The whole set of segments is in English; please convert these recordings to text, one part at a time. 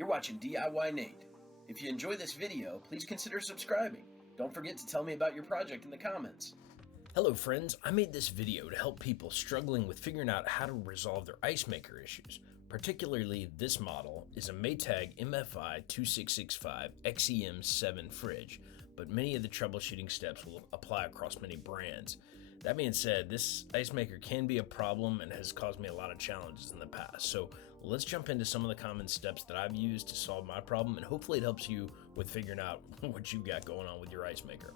You're watching DIYNate. If you enjoy this video, please consider subscribing. Don't forget to tell me about your project in the comments. Hello friends, I made this video to help people struggling with figuring out how to resolve their Icemaker issues. Particularly this model is a Maytag MFI2665XEM7 fridge, but many of the troubleshooting steps will apply across many brands. That being said, this Icemaker can be a problem and has caused me a lot of challenges in the past. So let's jump into some of the common steps that I've used to solve my problem, and hopefully it helps you with figuring out what you've got going on with your Icemaker.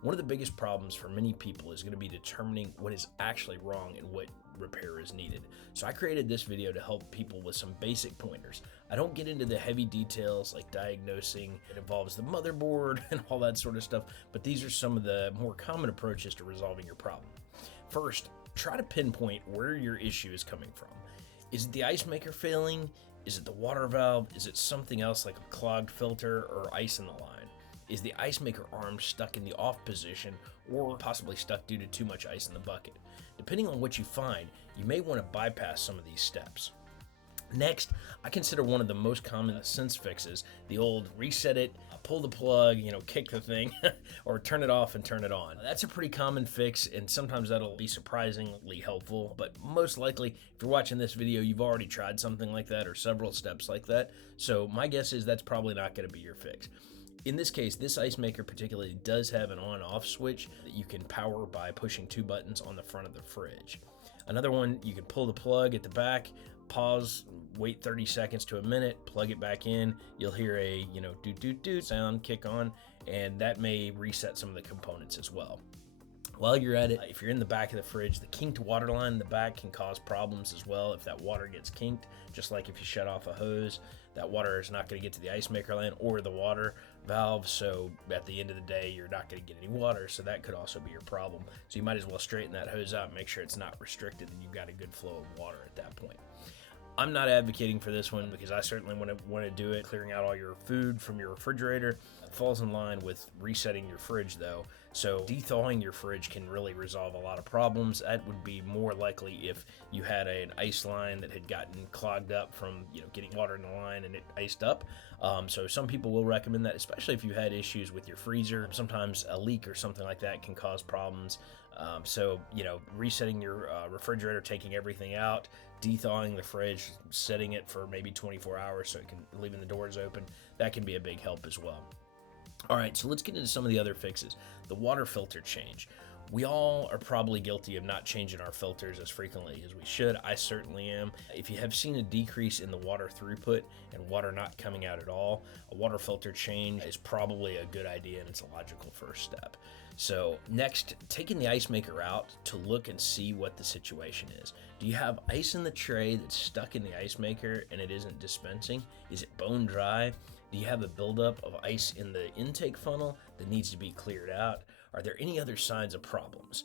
One of the biggest problems for many people is going to be determining what is actually wrong and what repair is needed. So I created this video to help people with some basic pointers. I don't get into the heavy details like diagnosing. It involves the motherboard and all that sort of stuff, but these are some of the more common approaches to resolving your problem. First, try to pinpoint where your issue is coming from. Is it the Icemaker failing? Is it the water valve? Is it something else like a clogged filter or ice in the line? Is the Icemaker arm stuck in the off position or possibly stuck due to too much ice in the bucket? Depending on what you find, you may want to bypass some of these steps. Next, I consider one of the most common sense fixes the old reset it, pull the plug, kick the thing, or turn it off and turn it on. That's a pretty common fix, and sometimes that'll be surprisingly helpful, but most likely, if you're watching this video, you've already tried something like that or several steps like that, so my guess is that's probably not going to be your fix. In this case, this Icemaker particularly does have an on-off switch that you can power by pushing two buttons on the front of the fridge. Another one, you can pull the plug at the back, pause, wait 30 seconds to a minute, plug it back in. You'll hear a, doot sound kick on, and that may reset some of the components as well. While you're at it, if you're in the back of the fridge, the kinked water line in the back can cause problems as well if that water gets kinked. Just like if you shut off a hose, that water is not going to get to the Icemaker line or the water valve, so at the end of the day, you're not going to get any water, so that could also be your problem. So you might as well straighten that hose out and make sure it's not restricted and you've got a good flow of water at that point. I'm not advocating for this one because I certainly want to do it. Clearing out all your food from your refrigerator falls in line with resetting your fridge though. So de-thawing your fridge can really resolve a lot of problems. That would be more likely if you had an ice line that had gotten clogged up from getting water in the line and it iced up. So some people will recommend that, especially if you had issues with your freezer. Sometimes a leak or something like that can cause problems. So resetting your refrigerator, taking everything out, de-thawing the fridge, setting it for maybe 24 hours so it can, leaving the doors open, that can be a big help as well. All right, so let's get into some of the other fixes. The water filter change. We all are probably guilty of not changing our filters as frequently as we should. I certainly am. If you have seen a decrease in the water throughput and water not coming out at all, a water filter change is probably a good idea and it's a logical first step. So next, taking the Icemaker out to look and see what the situation is. Do you have ice in the tray that's stuck in the Icemaker and it isn't dispensing? Is it bone dry? Do you have a buildup of ice in the intake funnel that needs to be cleared out? Are there any other signs of problems?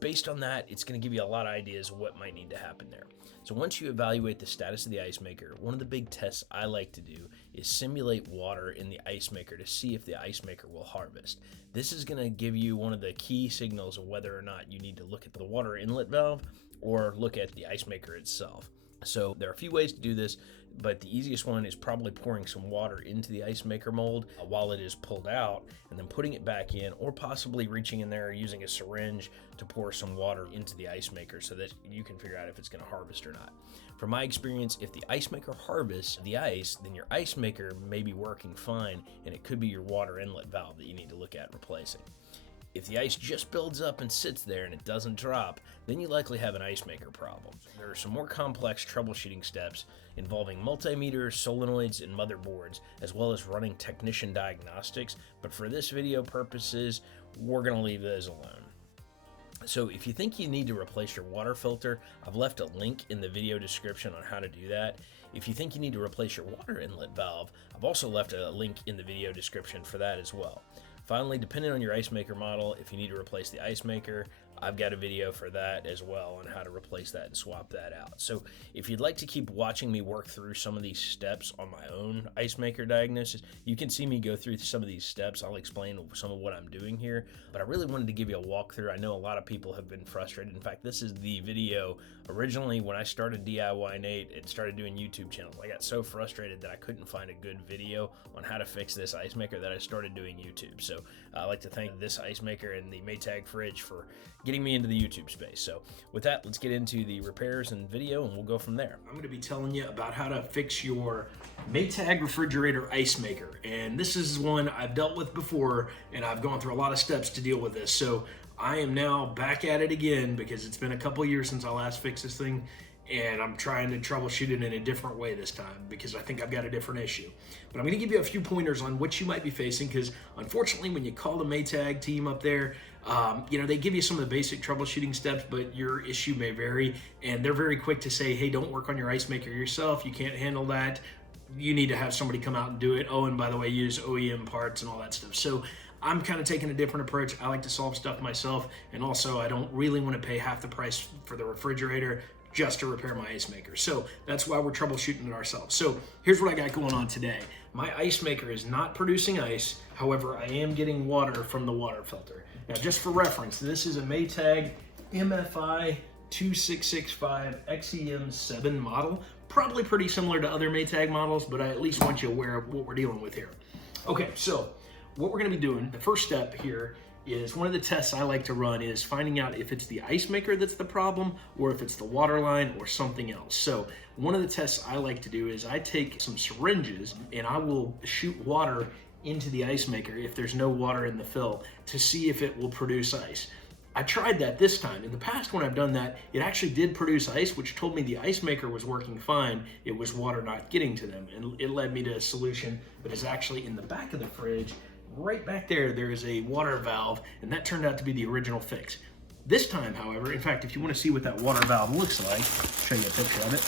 Based on that, it's going to give you a lot of ideas of what might need to happen there. So once you evaluate the status of the Icemaker, one of the big tests I like to do is simulate water in the Icemaker to see if the Icemaker will harvest. This is going to give you one of the key signals of whether or not you need to look at the water inlet valve or look at the Icemaker itself. So there are a few ways to do this, but the easiest one is probably pouring some water into the Icemaker mold while it is pulled out and then putting it back in, or possibly reaching in there using a syringe to pour some water into the Icemaker so that you can figure out if it's going to harvest or not. From my experience, if the Icemaker harvests the ice, then your Icemaker may be working fine and it could be your water inlet valve that you need to look at replacing. If the ice just builds up and sits there and it doesn't drop, then you likely have an Icemaker problem. There are some more complex troubleshooting steps involving multimeters, solenoids, and motherboards, as well as running technician diagnostics, but for this video purposes, we're going to leave those alone. So if you think you need to replace your water filter, I've left a link in the video description on how to do that. If you think you need to replace your water inlet valve, I've also left a link in the video description for that as well. Finally, depending on your Icemaker model, if you need to replace the Icemaker, I've got a video for that as well on how to replace that and swap that out. So if you'd like to keep watching me work through some of these steps on my own Icemaker diagnosis, you can see me go through some of these steps. I'll explain some of what I'm doing here, but I really wanted to give you a walkthrough. I know a lot of people have been frustrated. In fact, this is the video originally when I started DIYNate and started doing YouTube channels. I got so frustrated that I couldn't find a good video on how to fix this Icemaker that I started doing YouTube. So I'd like to thank this Icemaker and the Maytag fridge for getting me into the YouTube space. So with that, let's get into the repairs and video and we'll go from there. I'm going to be telling you about how to fix your Maytag refrigerator Icemaker. And this is one I've dealt with before and I've gone through a lot of steps to deal with this. So I am now back at it again because it's been a couple years since I last fixed this thing, and I'm trying to troubleshoot it in a different way this time because I think I've got a different issue. But I'm going to give you a few pointers on what you might be facing, because unfortunately when you call the Maytag team up there, they give you some of the basic troubleshooting steps, but your issue may vary, and they're very quick to say, hey, don't work on your Icemaker yourself. You can't handle that. You need to have somebody come out and do it. Oh, and by the way, use OEM parts and all that stuff. So I'm kind of taking a different approach. I like to solve stuff myself, and also I don't really want to pay half the price for the refrigerator just to repair my Icemaker. So that's why we're troubleshooting it ourselves. So here's what I got going on today. My Icemaker is not producing ice. However, I am getting water from the water filter. Now, just for reference, this is a Maytag MFI2665XEM7 model. Probably pretty similar to other Maytag models, but I at least want you aware of what we're dealing with here. Okay, so what we're gonna be doing, the first step here is one of the tests I like to run is finding out if it's the Icemaker that's the problem or if it's the water line or something else. So one of the tests I like to do is I take some syringes and I will shoot water into the Icemaker if there's no water in the fill to see if it will produce ice. I tried that this time. In the past when I've done that, it actually did produce ice, which told me the Icemaker was working fine. It was water not getting to them, and it led me to a solution that is actually in the back of the fridge. Right back there, there is a water valve, and that turned out to be the original fix. This time, however, in fact, if you want to see what that water valve looks like, I'll show you a picture of it,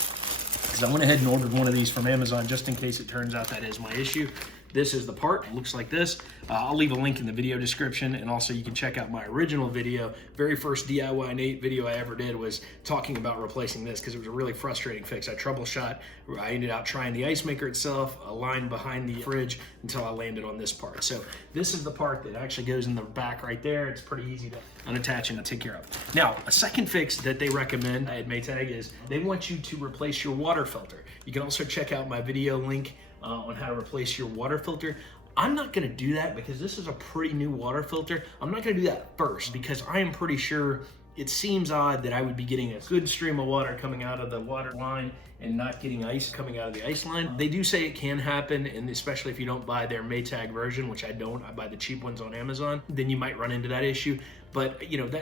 because I went ahead and ordered one of these from Amazon just in case it turns out that is my issue. This is the part. It looks like this. I'll leave a link in the video description, and also you can check out my original video. Very first DIYNate video I ever did was talking about replacing this because it was a really frustrating fix. I troubleshot. I ended up trying the Icemaker itself, a line behind the fridge, until I landed on this part. So this is the part that actually goes in the back right there. It's pretty easy to unattach and take care of. Now, a second fix that they recommend at Maytag is they want you to replace your water filter. You can also check out my video link on how to replace your water filter. I'm not gonna do that because this is a pretty new water filter. I'm not gonna do that first because I am pretty sure it seems odd that I would be getting a good stream of water coming out of the water line and not getting ice coming out of the ice line. They do say it can happen, and especially if you don't buy their Maytag version, which I don't, I buy the cheap ones on Amazon, then you might run into that issue. But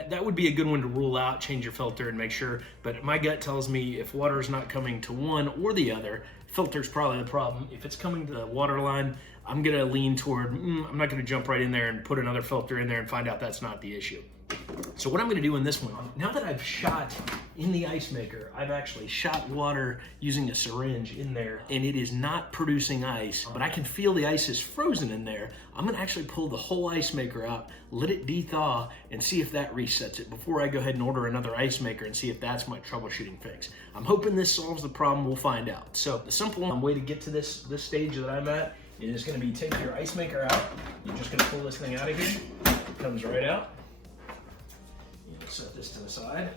that would be a good one to rule out, change your filter and make sure. But my gut tells me if water is not coming to one or the other, filter's probably the problem. If it's coming to the water line, I'm gonna lean toward, I'm not gonna jump right in there and put another filter in there and find out that's not the issue. So what I'm gonna do in this one, now that I've shot in the Icemaker, I've actually shot water using a syringe in there, and it is not producing ice, but I can feel the ice is frozen in there. I'm gonna actually pull the whole Icemaker out, let it de-thaw, and see if that resets it before I go ahead and order another Icemaker and see if that's my troubleshooting fix. I'm hoping this solves the problem. We'll find out. So the simple way to get to this stage that I'm at is gonna be take your Icemaker out. You're just gonna pull this thing out of here. It comes right out. Set this to the side.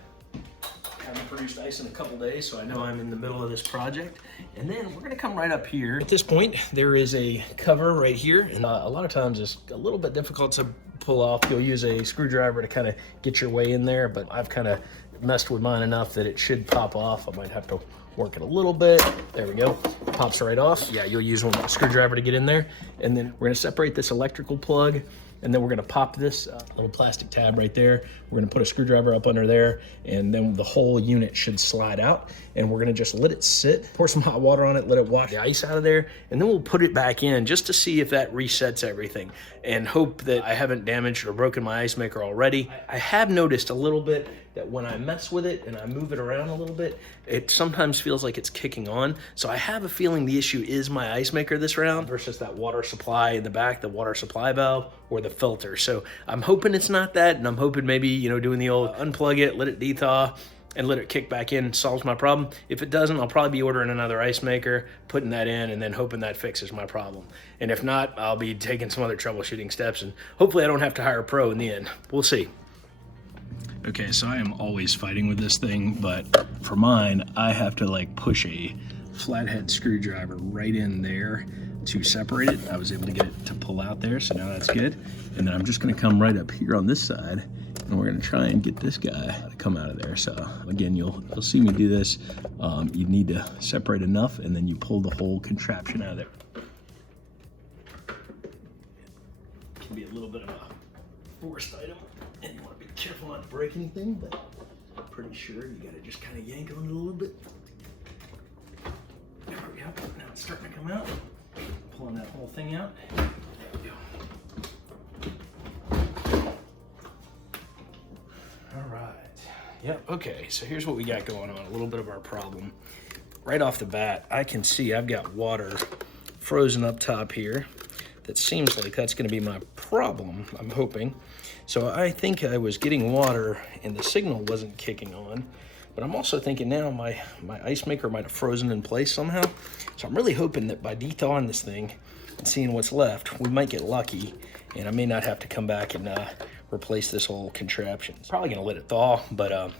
Haven't produced ice in a couple days, so I know I'm in the middle of this project. And then we're gonna come right up here. At this point, there is a cover right here, and a lot of times it's a little bit difficult to pull off. You'll use a screwdriver to kind of get your way in there, but I've kind of messed with mine enough that it should pop off. I might have to work it a little bit. There we go. It pops right off. Yeah, you'll use one screwdriver to get in there. And then we're gonna separate this electrical plug, and then we're gonna pop this little plastic tab right there. We're gonna put a screwdriver up under there, and then the whole unit should slide out. And we're gonna just let it sit, pour some hot water on it, let it wash the ice out of there, and then we'll put it back in just to see if that resets everything, and hope that I haven't damaged or broken my Icemaker already. I have noticed a little bit that when I mess with it and I move it around a little bit, it sometimes feels like it's kicking on. So I have a feeling the issue is my ice maker this round versus that water supply in the back, the water supply valve or the filter. So I'm hoping it's not that, and I'm hoping maybe, you know, doing the old unplug it, let it dethaw, and let it kick back in solves my problem. If it doesn't, I'll probably be ordering another ice maker, putting that in, and then hoping that fixes my problem. And if not, I'll be taking some other troubleshooting steps, and hopefully I don't have to hire a pro in the end. We'll see. Okay, so I am always fighting with this thing, but for mine, I have to like push a flathead screwdriver right in there to separate it. I was able to get it to pull out there, so now that's good. And then I'm just gonna come right up here on this side, and we're gonna try and get this guy to come out of there. So again, you'll see me do this. You need to separate enough, and then you pull the whole contraption out of there. It can be a little bit of a forced item, and you want to be careful not to break anything, but I'm pretty sure you gotta just kind of yank on it a little bit. There we go. Now it's starting to come out. Pulling that whole thing out. There we go. All right. Yep. Okay. So here's what we got going on. A little bit of our problem. Right off the bat, I can see I've got water frozen up top here. That seems like that's going to be my problem, I'm hoping. So I think I was getting water and the signal wasn't kicking on. But I'm also thinking now my ice maker might have frozen in place somehow. So I'm really hoping that by dethawing this thing and seeing what's left, we might get lucky and I may not have to come back and replace this whole contraption. Probably gonna let it thaw, but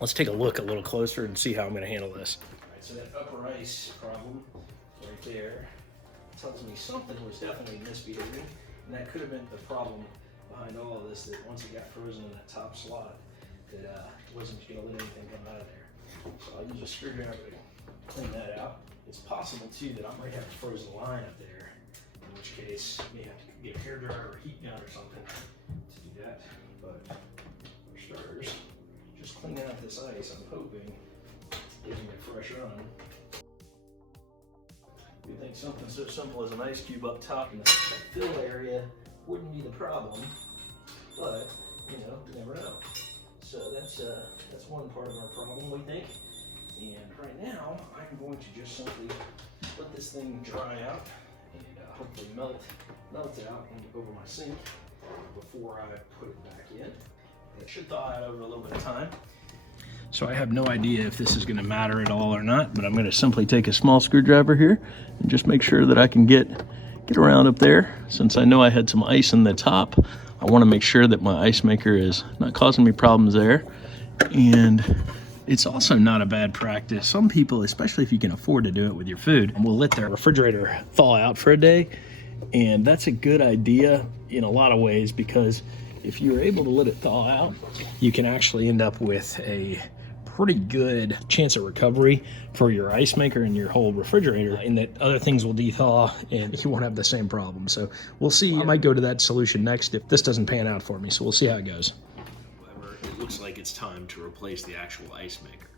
let's take a look a little closer and see how I'm gonna handle this. All right, so that upper ice problem right there tells me something was definitely misbehaving, and that could have been the problem behind all of this, that once it got frozen in that top slot, that wasn't going to let anything come out of there. So I'll use a screwdriver to clean that out. It's possible too that I might have a frozen line up there, in which case I may have to get a hairdryer or heat gun or something to do that. But for starters, just cleaning out this ice, I'm hoping giving it a fresh run. You'd think something so simple as an ice cube up top in the fill area wouldn't be the problem, but you know, you never know. So that's one part of our problem, we think. And right now, I'm going to just simply let this thing dry out and hopefully melt out over my sink before I put it back in. It should thaw out over a little bit of time. So I have no idea if this is going to matter at all or not, but I'm going to simply take a small screwdriver here and just make sure that I can get around up there. Since I know I had some ice in the top, I want to make sure that my ice maker is not causing me problems there. And it's also not a bad practice. Some people, especially if you can afford to do it with your food, will let their refrigerator thaw out for a day. And that's a good idea in a lot of ways, because if you're able to let it thaw out, you can actually end up with a pretty good chance of recovery for your ice maker and your whole refrigerator, in that other things will dethaw and you won't have the same problem. So we'll see. I might go to that solution next if this doesn't pan out for me. So we'll see how it goes. However, it looks like it's time to replace the actual ice maker.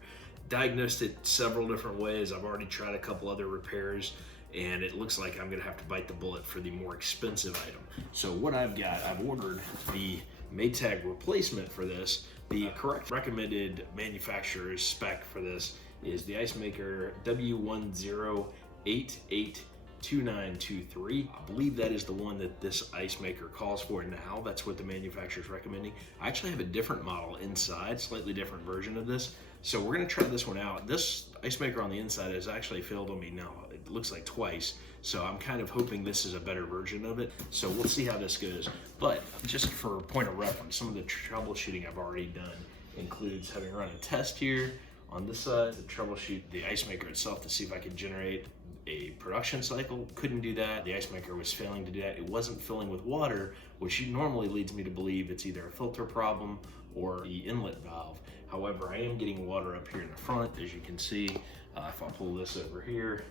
Diagnosed it several different ways. I've already tried a couple other repairs, and it looks like I'm gonna have to bite the bullet for the more expensive item. So what I've ordered the Maytag replacement for this. The correct recommended manufacturer's spec for this is the Icemaker W10882923. I believe that is the one that this ice maker calls for now. That's what the manufacturer is recommending. I actually have a different model inside, slightly different version of this. So we're gonna try this one out. This ice maker on the inside has actually failed on me now. It looks like twice. So I'm kind of hoping this is a better version of it. So we'll see how this goes. But just for point of reference, some of the troubleshooting I've already done includes having run a test here on this side to troubleshoot the ice maker itself to see if I could generate a production cycle. Couldn't do that. The ice maker was failing to do that. It wasn't filling with water, which normally leads me to believe it's either a filter problem or the inlet valve. However, I am getting water up here in the front, as you can see. If I pull this over here,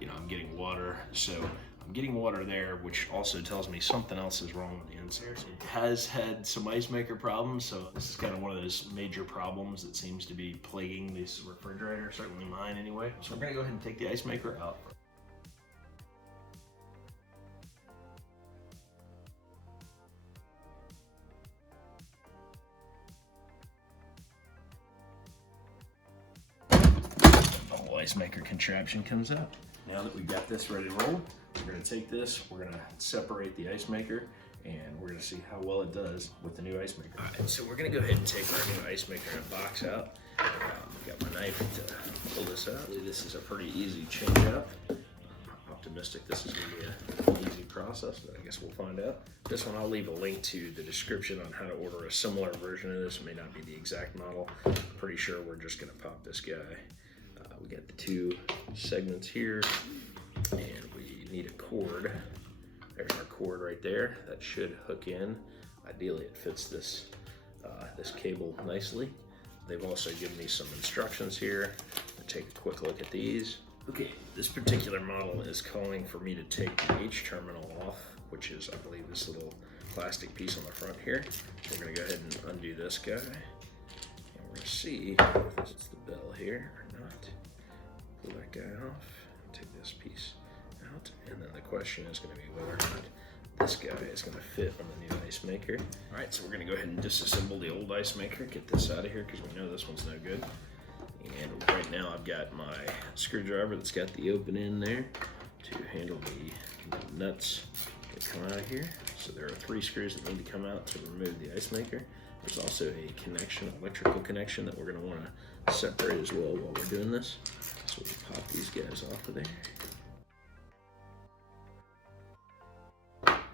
you know, I'm getting water. So I'm getting water there, which also tells me something else is wrong with the insert. It has had some ice maker problems, so this is kind of one of those major problems that seems to be plaguing this refrigerator, certainly mine anyway. So I'm gonna go ahead and take the ice maker out. Icemaker contraption comes out. Now that we've got this ready to roll, we're going to take this, we're going to separate the Icemaker, and we're going to see how well it does with the new Icemaker. All right, so we're going to go ahead and take our new Icemaker and box out. Got my knife to pull this out. This is a pretty easy change up. I'm optimistic this is going to be an easy process, but I guess we'll find out. This one I'll leave a link to the description on how to order a similar version of this. It may not be the exact model. Pretty sure we're just going to pop this guy. We got the two segments here, and we need a cord. There's our cord right there. That should hook in. Ideally, it fits this this cable nicely. They've also given me some instructions here. I'll take a quick look at these. Okay, this particular model is calling for me to take the H terminal off, which is, I believe, this little plastic piece on the front here. So we're gonna go ahead and undo this guy. And we're gonna see if it's the bell here or not. Pull that guy off, take this piece out, and then the question is going to be whether or not this guy is going to fit on the new Icemaker. All right, so we're going to go ahead and disassemble the old Icemaker, get this out of here because we know this one's no good. And right now I've got my screwdriver that's got the open end there to handle the nuts that come out of here. So there are 3 screws that need to come out to remove the Icemaker. There's also a connection, electrical connection, that we're going to want to separate as well while we're doing this. So we'll pop these guys off of there.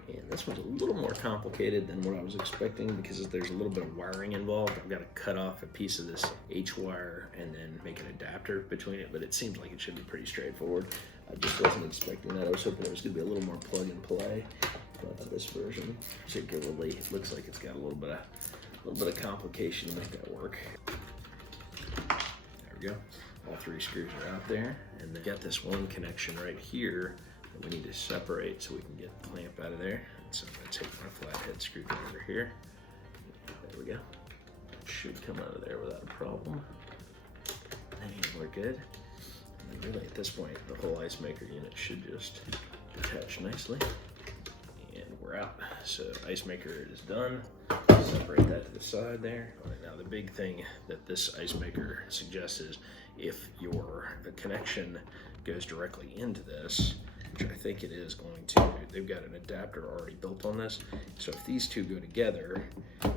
And this one's a little more complicated than what I was expecting because there's a little bit of wiring involved. I've got to cut off a piece of this H wire and then make an adapter between it, but it seems like it should be pretty straightforward. I just wasn't expecting that. I was hoping it was going to be a little more plug and play. But this version particularly, it looks like it's got a little bit of complication to make that work. There we go. All 3 screws are out there, and they got this one connection right here that we need to separate so we can get the clamp out of there. And so I'm going to take my flathead screwdriver here. There we go. It should come out of there without a problem. And we're good. And really at this point, the whole Icemaker unit should just attach nicely. And we're out. So Icemaker is done. Separate that to the side there. All right, now the big thing that this Icemaker suggests is if your connection goes directly into this, which I think it is going to, they've got an adapter already built on this. So if these two go together,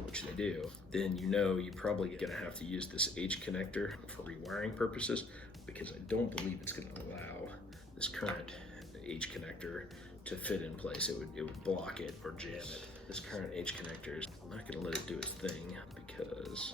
which they do, then you know you're probably gonna have to use this H connector for rewiring purposes, because I don't believe it's gonna allow this current H connector to fit in place. It would block it or jam it. This current H connector is not gonna let it do its thing because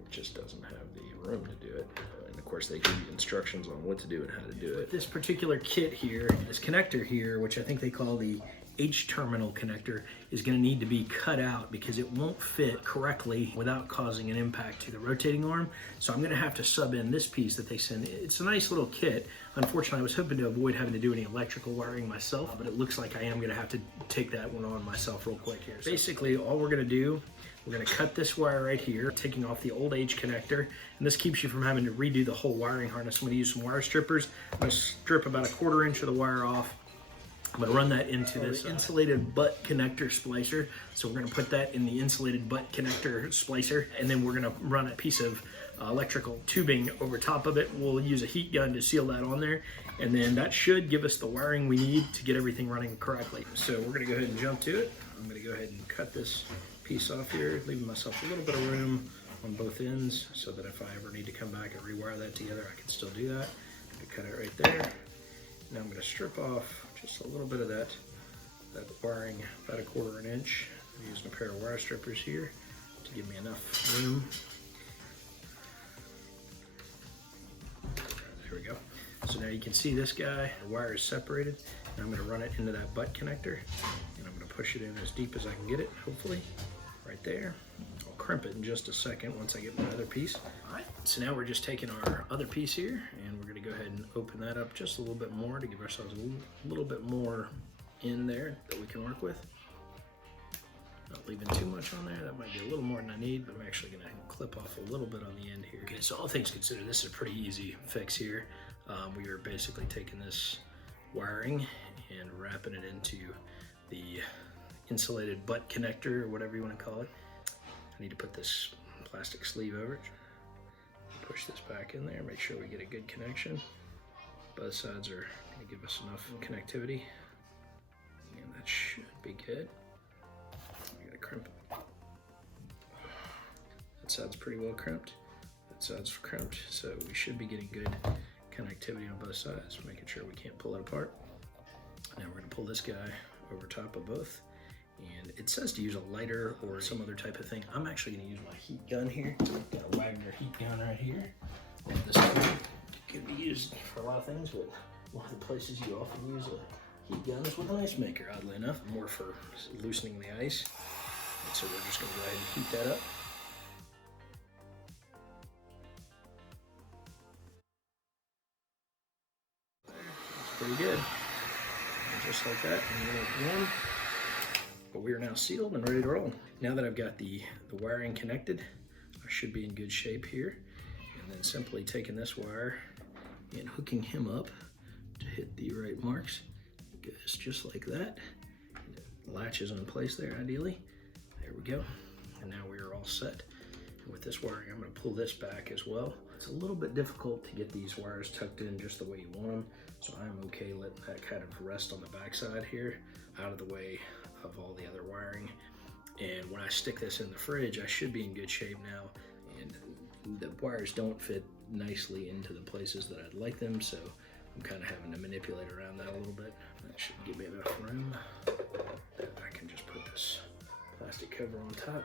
it just doesn't have the room to do it. And of course they give you instructions on what to do and how to do it. This particular kit here, this connector here, which I think they call the H terminal connector, is going to need to be cut out because it won't fit correctly without causing an impact to the rotating arm. So I'm going to have to sub in this piece that they send. It's a nice little kit. Unfortunately, I was hoping to avoid having to do any electrical wiring myself, but it looks like I am going to have to take that one on myself real quick here. So basically, all we're going to do, we're going to cut this wire right here, taking off the old H connector, and this keeps you from having to redo the whole wiring harness. I'm going to use some wire strippers. I'm going to strip about 1/4 inch of the wire off. I'm going to run that into this insulated butt connector splicer. So we're going to put that in the insulated butt connector splicer, and then we're going to run a piece of electrical tubing over top of it. We'll use a heat gun to seal that on there, and then that should give us the wiring we need to get everything running correctly. So we're going to go ahead and jump to it. I'm going to go ahead and cut this piece off here, leaving myself a little bit of room on both ends so that if I ever need to come back and rewire that together, I can still do that. I'm going to cut it right there. Now I'm going to strip off just a little bit of that wiring, about 1/4 inch. I'm using a pair of wire strippers here to give me enough room. There we go. So now you can see this guy, the wire is separated. And I'm going to run it into that butt connector, and I'm going to push it in as deep as I can get it, hopefully, right there. I'll crimp it in just a second once I get my other piece. All right, so now we're just taking our other piece here, and we're going to go ahead and open that up just a little bit more to give ourselves a little bit more in there that we can work with. Not leaving too much on there. That might be a little more than I need, but I'm actually going to clip off a little bit on the end here. Okay, so all things considered, this is a pretty easy fix here. We are basically taking this wiring and wrapping it into the insulated butt connector, or whatever you want to call it. I need to put this plastic sleeve over it. Push this back in there, make sure we get a good connection. Both sides are gonna give us enough connectivity. And that should be good. I gotta crimp it. That side's pretty well crimped. That side's crimped, so we should be getting good connectivity on both sides, making sure we can't pull it apart. Now we're gonna pull this guy over top of both. And it says to use a lighter or some other type of thing. I'm actually gonna use my heat gun here. Got a Wagner heat gun right here. And this could be used for a lot of things, but one of the places you often use a heat gun is with an ice maker, oddly enough. More for loosening the ice. And so we're just gonna go ahead and heat that up. That's pretty good. And just like that, and a little warm. But we are now sealed and ready to roll. Now that I've got the wiring connected, I should be in good shape here. And then simply taking this wire and hooking him up to hit the right marks. Just like that. The latch is in place there, ideally. There we go. And now we are all set. And with this wiring, I'm gonna pull this back as well. It's a little bit difficult to get these wires tucked in just the way you want them. So I'm okay letting that kind of rest on the backside here, out of the way of all the other wiring. And when I stick this in the fridge, I should be in good shape now. And the wires don't fit nicely into the places that I'd like them, so I'm kind of having to manipulate around that a little bit. That should give me enough room. Then I can just put this plastic cover on top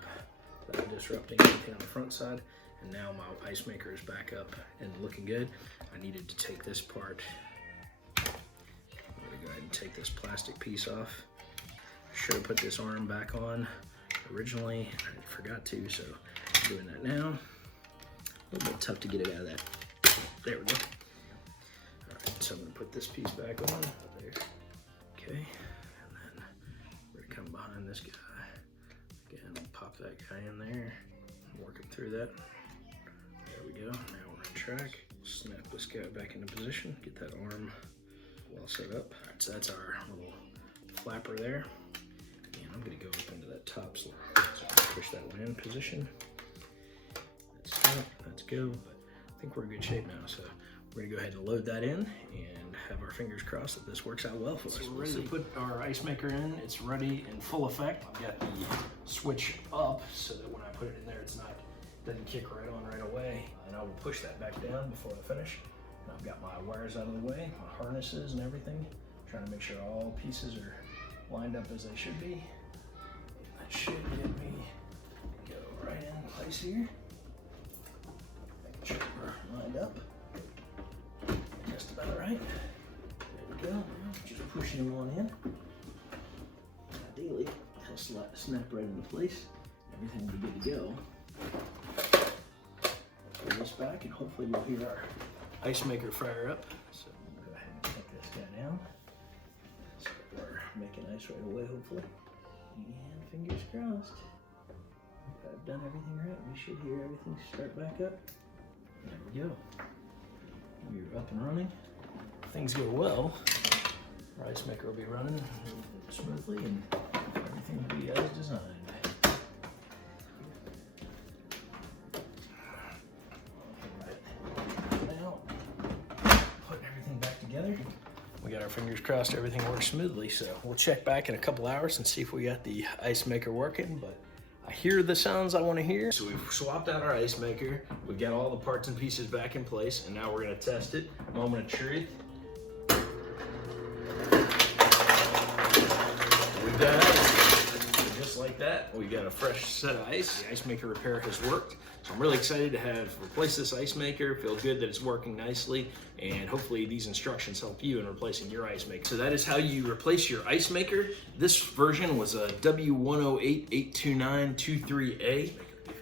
without disrupting anything on the front side. And now my ice maker is back up and looking good. I needed to take this part. I'm gonna go ahead and take this plastic piece off. Should have put this arm back on originally. I forgot to, so I'm doing that now. A little bit tough to get it out of that. There we go. All right, so I'm gonna put this piece back on. There. Okay, and then we're gonna come behind this guy. Again, pop that guy in there. Working through that. There we go. Now we're on track. Snap this guy back into position. Get that arm well set up. All right, so that's our little flapper there. And I'm gonna go up into that top slot. So push that one in position. Let's go. But I think we're in good shape now. So we're gonna go ahead and load that in and have our fingers crossed that this works out well for us. So we're ready to put our ice maker in. It's ready in full effect. I've got the switch up so that when I put it in there, doesn't kick right on right away. And I will push that back down before I finish. And I've got my wires out of the way, my harnesses and everything. Trying to make sure all pieces are lined up as they should be. That should get me go right in place here. Making sure we're lined up. Just about right. There we go. Just pushing them on in. Ideally, it'll snap right into place. Everything will be good to go. Pull this back and hopefully we'll hear our ice maker fire up. So we'll go ahead and take this guy down. So we're making ice right away, hopefully. And fingers crossed. If I've done everything right, we should hear everything start back up. There we go. We're up and running. If things go well, our ice maker will be running smoothly and everything will be as designed. We got our fingers crossed everything works smoothly, so we'll check back in a couple hours and see if we got the ice maker working, but I hear the sounds I want to hear. So we've swapped out our ice maker, we've got all the parts and pieces back in place, and now we're going to test it. Moment of truth. We've got ice. Just like that, we got a fresh set of ice. The ice maker repair has worked. So I'm really excited to have replaced this ice maker. Feel good that it's working nicely, and hopefully these instructions help you in replacing your ice maker. So that is how you replace your ice maker. This version was a W10882923A.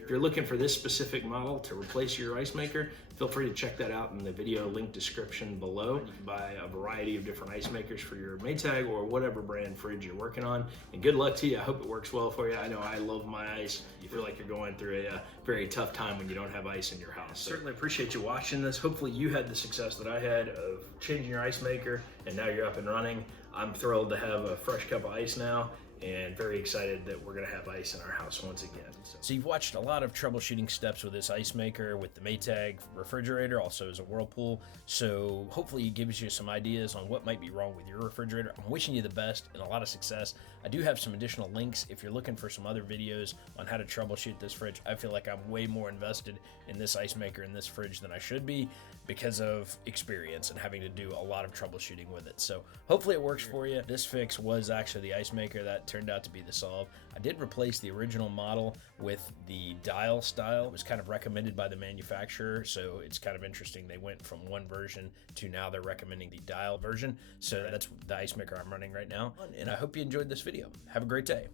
If you're looking for this specific model to replace your ice maker, feel free to check that out in the video link description below. You can buy a variety of different ice makers for your Maytag or whatever brand fridge you're working on. And good luck to you. I hope it works well for you. I know I love my ice. You feel like you're going through a very tough time when you don't have ice in your house. So certainly appreciate you watching this. Hopefully you had the success that I had of changing your ice maker and now you're up and running. I'm thrilled to have a fresh cup of ice now, and very excited that we're gonna have ice in our house once again. So you've watched a lot of troubleshooting steps with this ice maker with the Maytag refrigerator, also is a Whirlpool. So hopefully it gives you some ideas on what might be wrong with your refrigerator. I'm wishing you the best and a lot of success. I do have some additional links if you're looking for some other videos on how to troubleshoot this fridge. I feel like I'm way more invested in this Icemaker and this fridge than I should be because of experience and having to do a lot of troubleshooting with it. So hopefully it works for you. This fix was actually the Icemaker. That turned out to be the solve. I did replace the original model with the dial style. It was kind of recommended by the manufacturer, so it's kind of interesting. They went from one version to now they're recommending the dial version. So that's the Icemaker I'm running right now, and I hope you enjoyed this video. Have a great day.